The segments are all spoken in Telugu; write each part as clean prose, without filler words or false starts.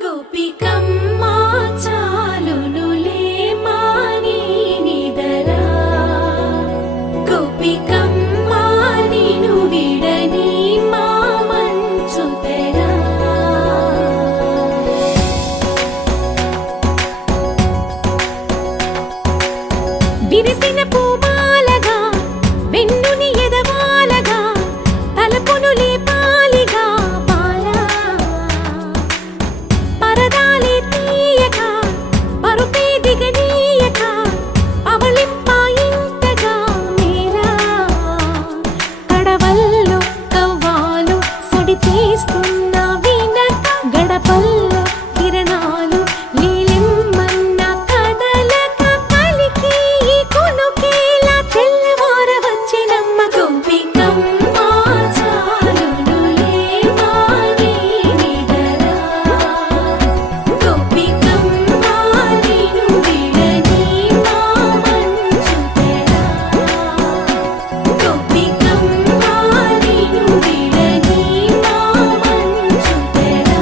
గోపికమ్మా చాలునులే మాని నిదరా గోపికమ్మా నిను విడని మా మంచు తెరా విరిసిన పూమాలగా వెన్నుని ఎదవాలగా తలపును లేపాలిగా బాలా పరదాలే తీయక పరుపే దిగనీయక అవలింపాయింతగా మేరా కడవల్లో కవ్వాలు సడి తీస్తున్న వినక గడపల్లో కిరణాలు లీలిమ్మన్న కదలక కలికి ఈ కొనుకేలా తెల్లవార వచ్చినమ్మ గోపికమ్మా చాలునులే మాని నిదరా గోపికమ్మా నిను విడని మా మంచు తెరా గోపికమ్మా నిను విడని మా మంచు తెరా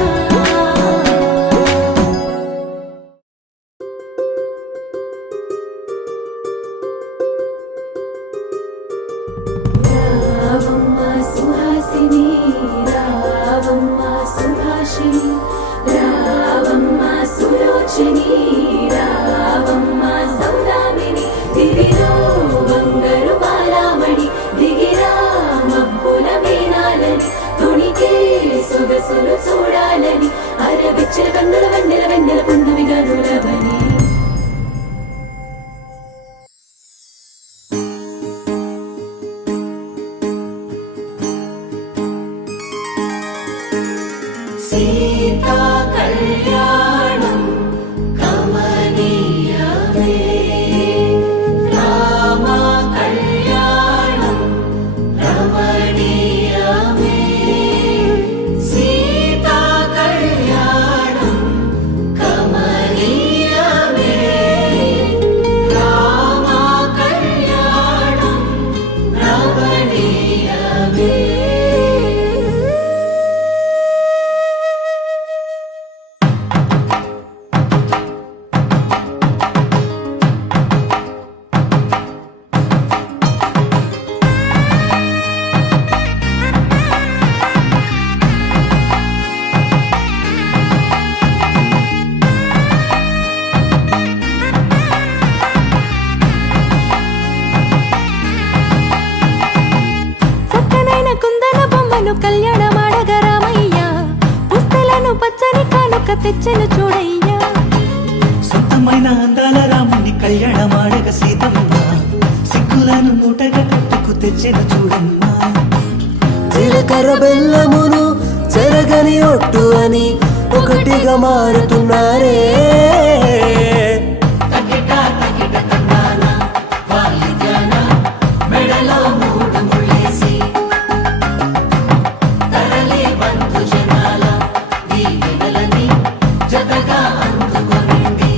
రావమ్మ సుహాసిని రావమ్మ సుభాషిణి రావమ్మ సులోచని రావమ్మ సౌదామిని దివిలో బంగారు బాలామణి దిగిరా మబ్బుల మీనాలని తుణికే సొగసులు చూడాలని అరవిచ్చల కన్నుల వెన్నెల వెన్నెల పున్నమిగా నులవని సీతా కళ్యాణం కమనీయమే రామ కళ్యాణం రమణీయమే సీతా కళ్యాణం కమనీయమే రామ కళ్యాణం రమణీయమే చక్కనైన కుందన బొమ్మను కళ్యాణమాడగ రామయ్య పుస్తలను పచ్చని కానుక తెచ్చెను చూడయ్యా సొంతమైన అందాల రాముని కళ్యాణమాడగ సీతమ్మ సిగ్గులను మూటగా కట్టుకు తెచ్చిన చూడమ్మా జీలకర్ర బెల్లమును చెరగని ఒట్టు అని ఒకటిగా మారుతున్నారే తకిట తకిట తందాన వాయిద్యాన మెడలో మూడు ముళ్ళేసి తరలి బంధు జనాల దీవెనలని జతగా అందుకొనింది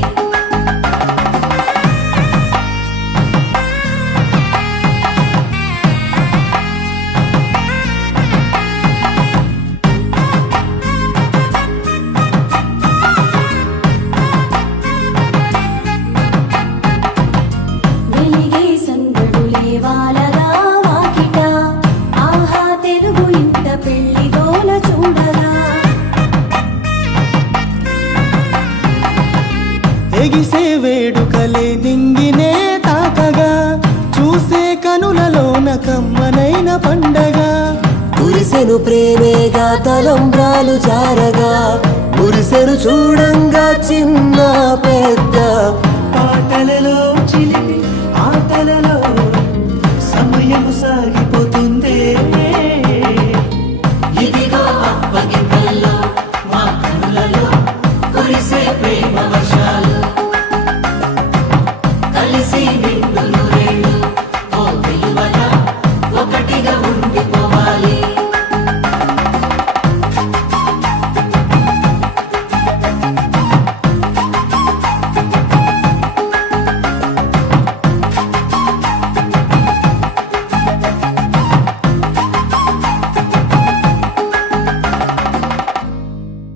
వెలిగే సందడులే వాలగా వాకిట ఆహా తెలుగు ఇంట పెళ్లి గోల చూడగా ఎగిసే వేడుకలే నింగినే తాకగా చూసే కనులలోన కమ్మనైన పండగ కురిసెను ప్రేమేగా తలంబ్రాలు జారగా మురిసెను చూడంగా చిన్న పెద్ద